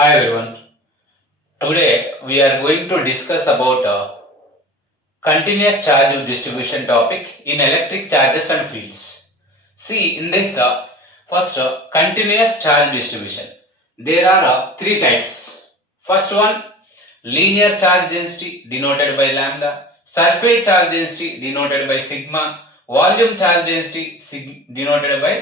Hi everyone. Today we are going to discuss about continuous charge distribution topic in electric charges and fields. See in this first continuous charge distribution. There are three types. First one, linear charge density denoted by lambda, surface charge density denoted by sigma, volume charge density denoted by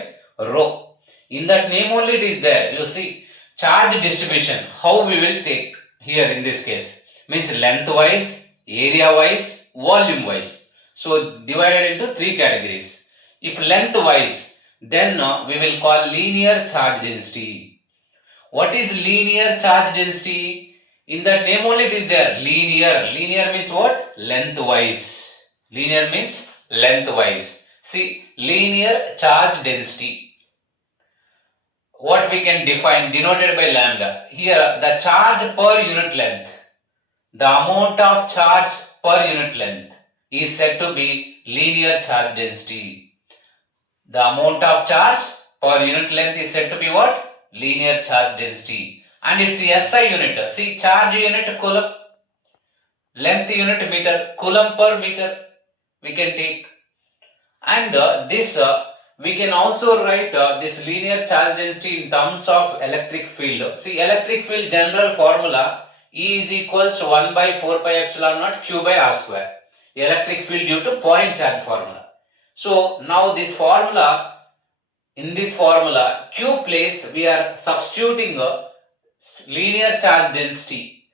rho. In that name only it is there. You see charge distribution how we will take here in this case means lengthwise, area wise, volume wise. So divided into three categories. If lengthwise, then we will call linear charge density. What is linear charge density? In that name only it is there. Linear. Linear means what? Lengthwise. Linear means lengthwise. See, linear charge density. What we can define denoted by lambda. Here, the charge per unit length. The amount of charge per unit length is said to be linear charge density. The amount of charge per unit length is said to be what? Linear charge density. And it's the SI unit. See, charge unit coulomb, length unit meter, coulomb per meter we can take. And this we can also write this linear charge density in terms of electric field. See, electric field general formula E is equals to 1 by 4 pi epsilon naught Q by R square. Electric field due to point charge formula. So now this formula, in this formula Q place we are substituting a linear charge density.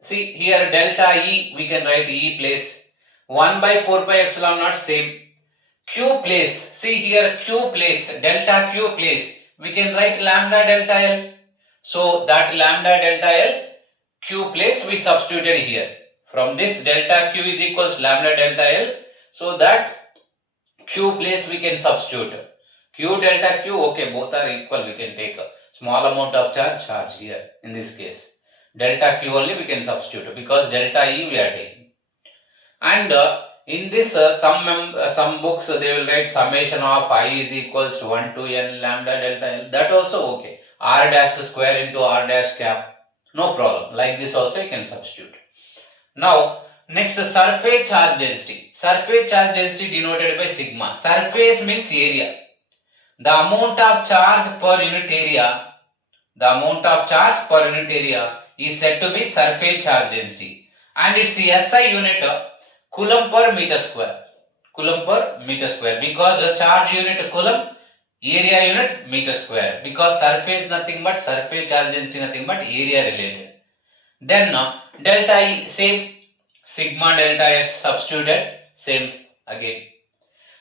See here delta E we can write E place 1 by 4 pi epsilon naught same. Q place, see here Q place, delta Q place, we can write lambda delta L. So that lambda delta L, Q place we substituted here. From this delta Q is equals lambda delta L. So that Q place we can substitute. Q delta Q, okay, both are equal, we can take a small amount of charge here in this case. Delta Q only we can substitute because delta E we are taking. And in this some books they will write summation of I is equals to 1 to n lambda delta L. That also okay. R dash square into R dash cap. No problem. Like this also you can substitute. Now next surface charge density. Surface charge density denoted by sigma. Surface means area. The amount of charge per unit area. The amount of charge per unit area is said to be surface charge density. And its SI unit coulomb per meter square. Coulomb per meter square because the charge unit coulomb, area unit meter square, because surface nothing but surface charge density nothing but area related. Then delta E same, sigma delta S substituted same again.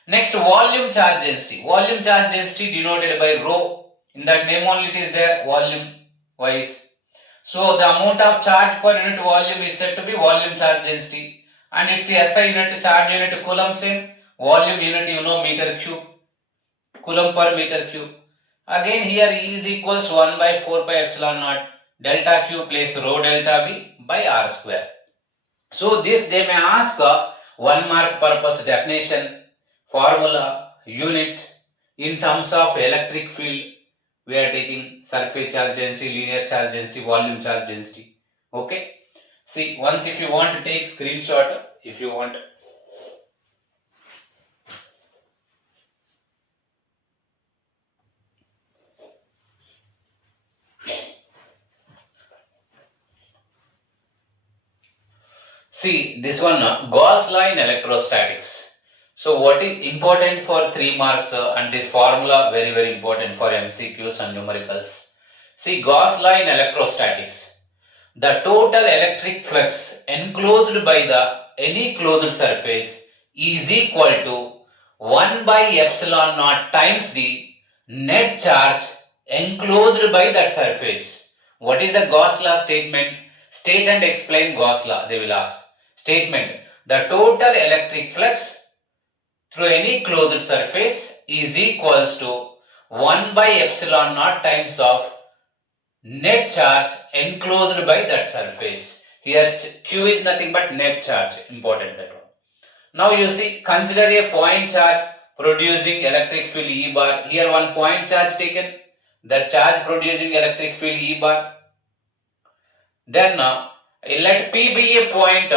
Next volume charge density. Volume charge density denoted by rho. In that name only it is there, volume wise. So the amount of charge per unit volume is said to be volume charge density. And it's the SI unit, charge unit coulomb same, volume unit you know meter cube, coulomb per meter cube. Again here E is equals to 1 by 4 pi epsilon naught delta Q place rho delta V by R square. So this they may ask 1 mark purpose definition, formula, unit in terms of electric field. We are taking surface charge density, linear charge density, volume charge density. Okay. See, once if you want to take screenshot, if you want. See, this one, Gauss law in electrostatics. So, what is important for 3 marks and this formula very important for MCQs and numericals. See, Gauss law in electrostatics. The total electric flux enclosed by the any closed surface is equal to 1 by epsilon naught times the net charge enclosed by that surface. What is the Gauss law statement? State and explain Gauss law, they will ask. Statement: the total electric flux through any closed surface is equals to 1 by epsilon naught times of net charge enclosed by that surface. Here Q is nothing but net charge, important that one. Now you see, consider a point charge producing electric field E bar. Here one point charge taken, that charge producing electric field E bar. Then let P be a point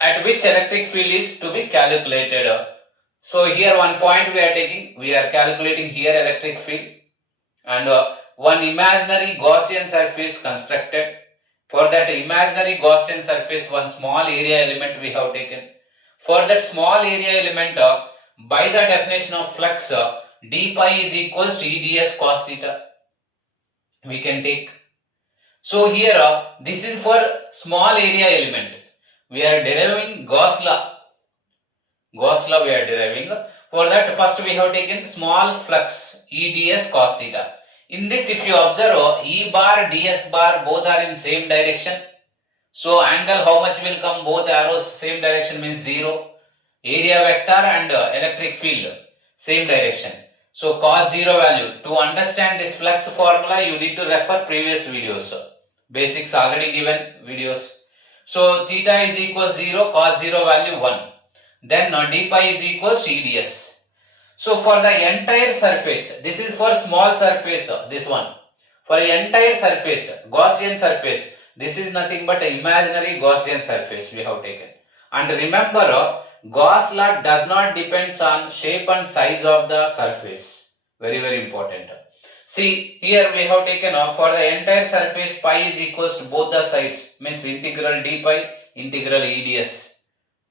at which electric field is to be calculated. So here one point we are taking, we are calculating here electric field, and one imaginary Gaussian surface constructed. For that imaginary Gaussian surface, one small area element we have taken. For that small area element, by the definition of flux, d pi is equals to E ds cos theta. We can take. So here, this is for small area element. We are deriving Gauss law. Gauss law we are deriving. For that, first we have taken small flux E ds cos theta. In this, if you observe, E bar, ds bar both are in same direction. So angle how much will come? Both arrows same direction means 0. Area vector and electric field same direction. So cos 0 value. To understand this flux formula, you need to refer previous videos. Basics already given videos. So theta is equals 0, cos 0 value 1. Then d pi is equals to EDS. So for the entire surface, this is for small surface, this one. For entire surface, Gaussian surface, this is nothing but imaginary Gaussian surface we have taken. And remember, Gauss law does not depend on shape and size of the surface. Very, very important. See, here we have taken for the entire surface, pi is equals to both the sides, means integral d pi, integral EDS.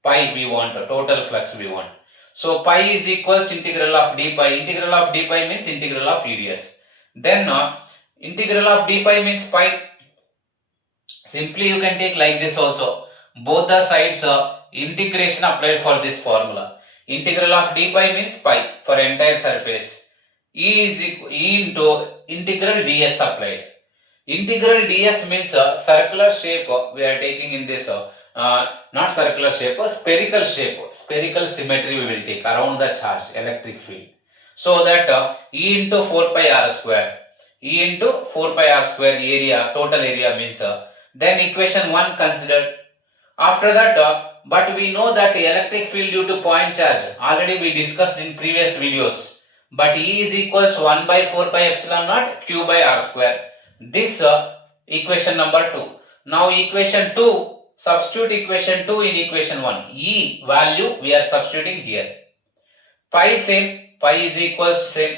Pi we want, total flux we want. So pi is equals to integral of d pi. Integral of d pi means integral of EDS. Then integral of d pi means pi. Simply you can take like this also. Both the sides integration applied for this formula. Integral of d pi means pi for entire surface. E into integral ds applied. Integral ds means circular shape we are taking in this. Not circular shape, spherical shape, spherical symmetry we will take around the charge, electric field. So that E into 4 pi r square, E into 4 pi r square area, total area means, then equation 1 considered. After that, but we know that electric field due to point charge, already we discussed in previous videos, but E is equals to 1 by 4 pi epsilon naught q by r square. This equation number 2. Now equation 2, substitute equation 2 in equation 1. E value we are substituting here. Pi same, pi is equals to same.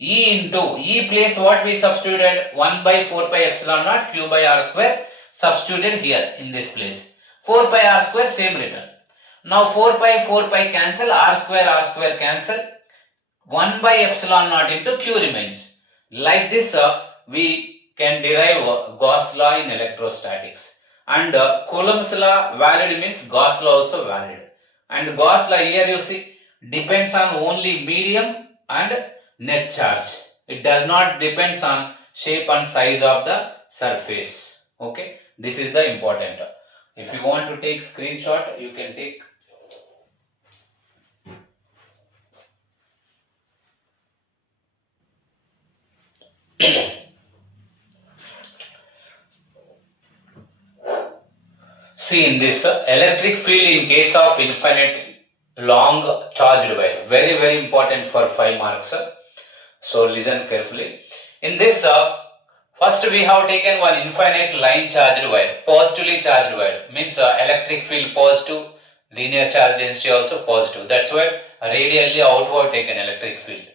E into E place what we substituted? 1 by 4 pi epsilon naught q by r square substituted here in this place. 4 pi r square same written. Now 4 pi cancel, r square cancel. 1 by epsilon naught into q remains. Like this we can derive Gauss law in electrostatics. And Coulomb's law valid means Gauss law also valid. And Gauss law here you see depends on only medium and net charge. It does not depends on shape and size of the surface. Okay, this is the important. If you want to take screenshot, you can take. See in this electric field in case of infinite long charged wire, very very important for 5 marks. So listen carefully. In this first we have taken one infinite line charged wire, positively charged wire, means electric field positive, linear charge density also positive. That's why radially outward taken electric field.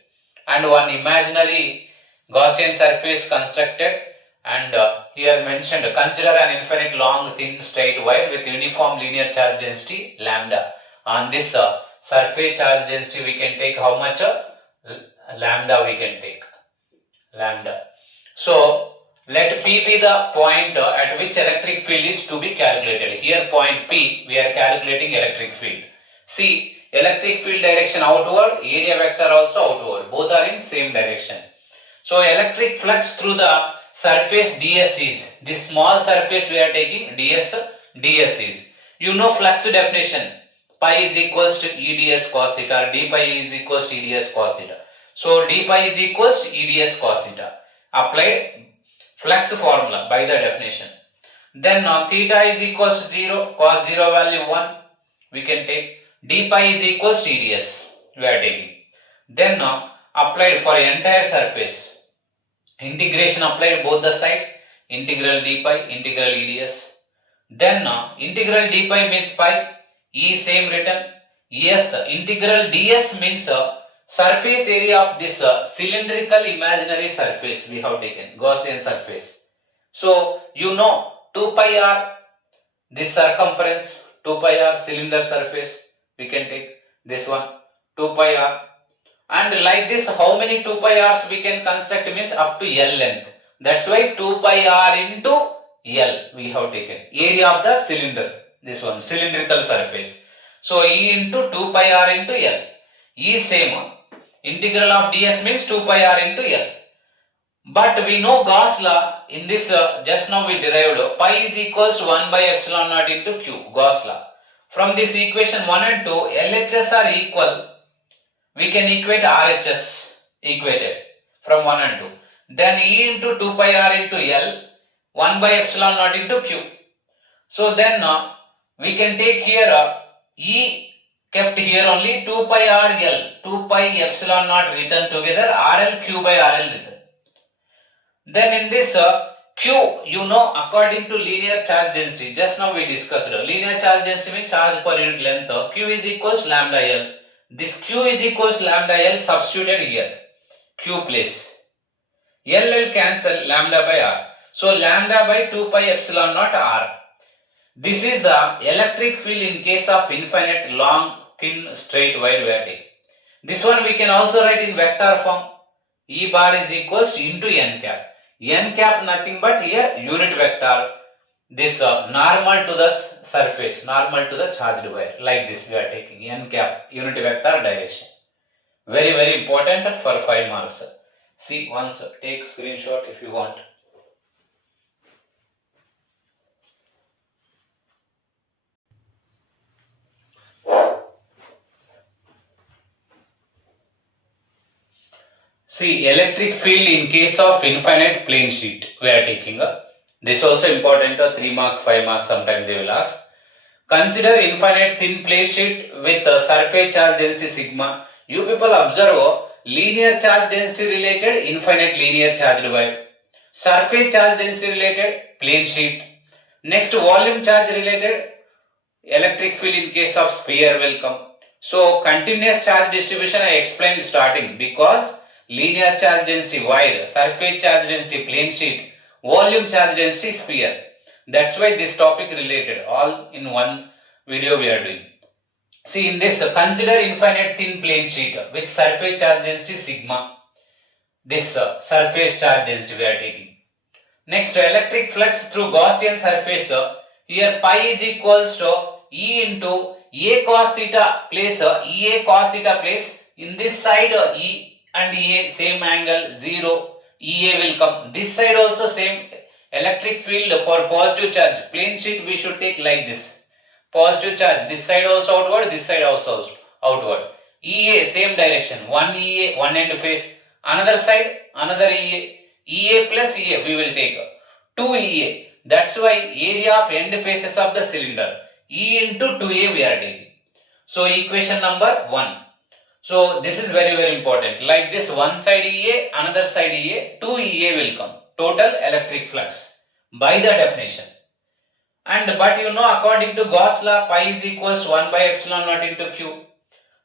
And one imaginary Gaussian surface constructed, and here mentioned consider an infinite long thin straight wire with uniform linear charge density lambda. On this surface charge density we can take how much? Lambda we can take. Lambda. So let P be the point at which electric field is to be calculated. Here point P we are calculating electric field. See, electric field direction outward, area vector also outward. Both are in same direction. So electric flux through the surface ds is, this small surface we are taking ds is. You know flux definition. Pi is equals to EDS cos theta, d pi is equals to EDS cos theta. So d pi is equals to EDS cos theta. Apply flux formula by the definition. Then theta is equals to 0, cos 0 value 1. We can take d pi is equals to EDS. We are taking. Then applied for entire surface. Integration applied both the side. integral d pi, integral eds. Then integral d pi means pi, e same written. Yes, integral ds means surface area of this cylindrical imaginary surface we have taken, Gaussian surface. So you know 2 pi r, this circumference, 2 pi r cylinder surface, we can take this one, 2 pi r. And like this, how many 2 pi r's we can construct means up to L length. That's why 2 pi r into L we have taken. Area of the cylinder, this one, cylindrical surface. So E into 2 pi r into L. E same. Integral of ds means 2 pi r into L. But we know Gauss law in this, just now we derived pi is equals to 1 by epsilon naught into q, Gauss law. From this equation 1 and 2, LHS are equal. We can equate RHS, equated from 1 and 2. Then E into 2 pi r into L, 1 by epsilon naught into q. So then we can take here E kept here only 2 pi r L, 2 pi epsilon naught written together, RL q by RL written. Then in this Q, you know, according to linear charge density, just now we discussed, linear charge density means charge per unit length, Q is equals lambda L. This Q is equals lambda L substituted here, Q place. L cancel lambda by R. So lambda by 2 pi epsilon naught R. This is the electric field in case of infinite long thin straight wire we are taking. This one we can also write in vector form. E bar is equals into n cap. N cap nothing but here unit vector. This normal to the surface, normal to the charged wire. Like this we are taking n cap, unit vector direction. Very important for 5 marks. See once, take screenshot if you want. See, electric field in case of infinite plane sheet we are taking. This also important, 3 marks, 5 marks sometimes they will ask. Consider infinite thin plane sheet with surface charge density sigma. You people observe linear charge density related infinite linear charged wire. Surface charge density related plane sheet. Next volume charge related electric field in case of sphere will come. So continuous charge distribution I explained starting, because linear charge density wire, surface charge density plane sheet, volume charge density sphere. That's why this topic related, all in one video we are doing. See in this, consider infinite thin plane sheet with surface charge density sigma. This surface charge density we are taking. Next, electric flux through Gaussian surface. Here pi is equals to E into A cos theta place, EA cos theta place. In this side E and EA same angle 0, EA will come. This side also same electric field for positive charge. Plane sheet we should take like this. Positive charge, this side also outward, this side also outward. EA same direction, one EA, one end face, another side, another EA. EA plus EA we will take 2 EA. That's why area of end faces of the cylinder, E into 2A we are taking. So equation number 1. So this is very important. Like this, one side EA, another side EA, 2 EA will come. Total electric flux by the definition. And but you know, according to Gauss law, pi is equals 1 by epsilon naught into Q.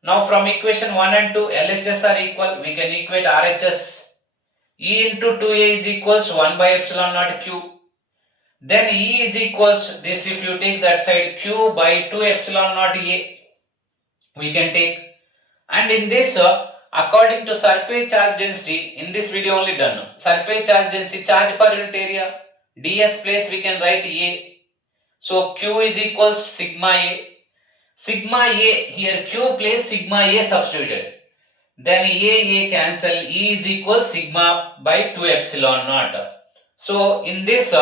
Now from equation 1 and 2, LHS are equal. We can equate RHS. E into 2A is equals 1 by epsilon naught Q. Then E is equals this, if you take that side, Q by 2 epsilon naught A we can take. And in this, according to surface charge density, in this video only done, surface charge density, charge per unit area, ds place we can write A. So Q is equals sigma A. Sigma A, here Q place sigma A substituted. Then A cancel, E is equals sigma by 2 epsilon naught. So in this,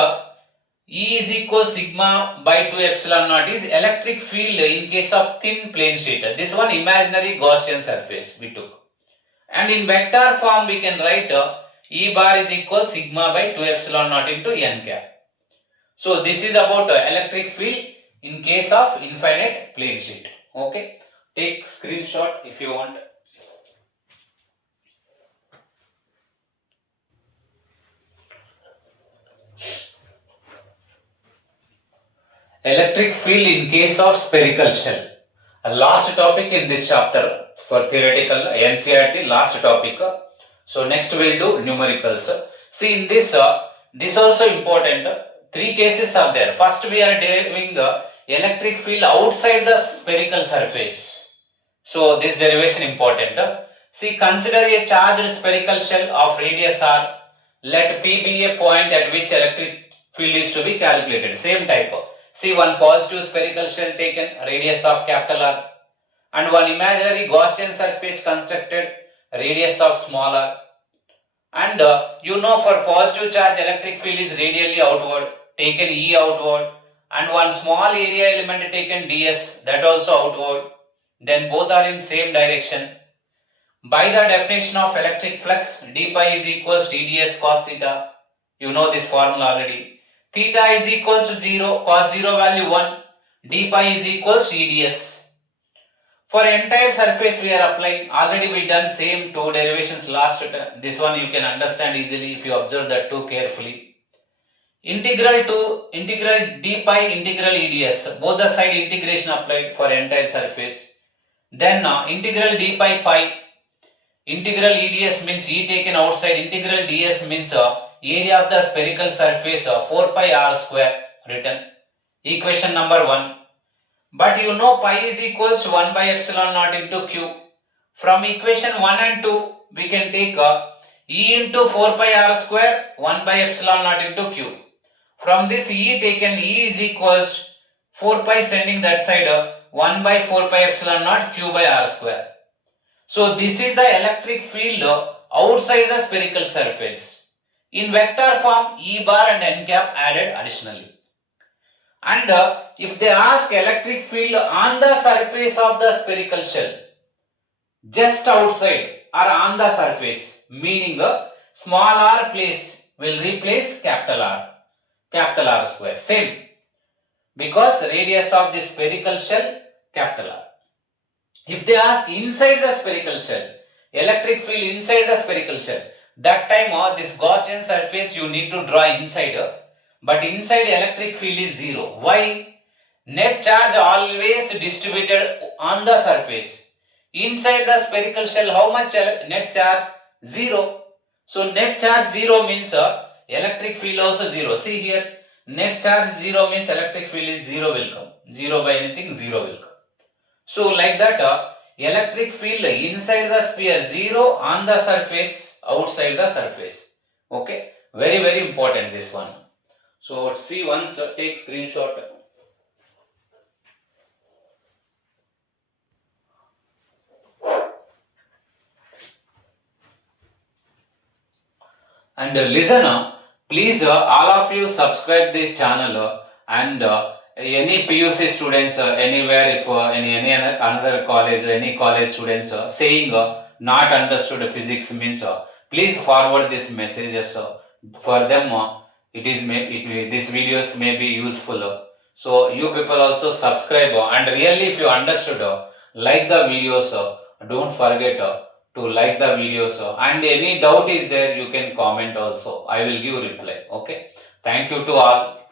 E is equals sigma by 2 epsilon naught is electric field in case of thin plane sheet. This one imaginary Gaussian surface we took. And in vector form we can write E bar is equals sigma by 2 epsilon naught into n cap. So this is about electric field in case of infinite plane sheet. Okay, take screenshot if you want. Electric field in case of spherical shell. Last topic in this chapter for theoretical NCERT, last topic. So next we'll do numericals. See in this also important. Three cases are there. First we are deriving electric field outside the spherical surface. So this derivation important. See, consider a charged spherical shell of radius r. Let P be a point at which electric field is to be calculated. Same type. See, one positive spherical shell taken, radius of capital R, and one imaginary Gaussian surface constructed, radius of small r. And you know, for positive charge electric field is radially outward, taken E outward, and one small area element taken ds, that also outward. Then both are in same direction. By the definition of electric flux, d pi is equals to ds cos theta. You know this formula already. Theta is equals to 0, cos 0 value 1, d pi is equals to eds. For entire surface we are applying, already we done same two derivations last time. This one you can understand easily if you observe that too carefully. Integral d pi integral eds, both the side integration applied for entire surface. Then integral d pi pi, integral eds means E taken outside, integral ds means area of the spherical surface 4 pi r square written. Equation number 1. But you know pi is equals to 1 by epsilon naught into q. From equation 1 and 2, we can take E into 4 pi r square 1 by epsilon naught into q. From this E taken, E is equals 4 pi sending that side 1 by 4 pi epsilon naught q by r square. So this is the electric field outside the spherical surface. In vector form, E bar and n cap added additionally. And if they ask electric field on the surface of the spherical shell, just outside or on the surface, meaning small r place will replace capital R square, same, because radius of the spherical shell capital R. If they ask inside the spherical shell, electric field inside the spherical shell, that time this Gaussian surface you need to draw inside, but inside electric field is 0. Why? Net charge always distributed on the surface. Inside the spherical shell, how much net charge? 0. So net charge 0 means electric field also 0. See here, net charge 0 means electric field is 0 will come. 0 by anything, 0 will come. So like that, electric field inside the sphere 0, on the surface, outside the surface. Okay, very very important this one. So see once, take screenshot. And listen, please all of you subscribe this channel and any PUC students anywhere, if any another college, any college students saying not understood physics means, please forward this messages for them. These videos may be useful. So you people also subscribe and really if you understood, like the videos. Don't forget to like the videos, and any doubt is there you can comment also. I will give reply. Okay. Thank you to all.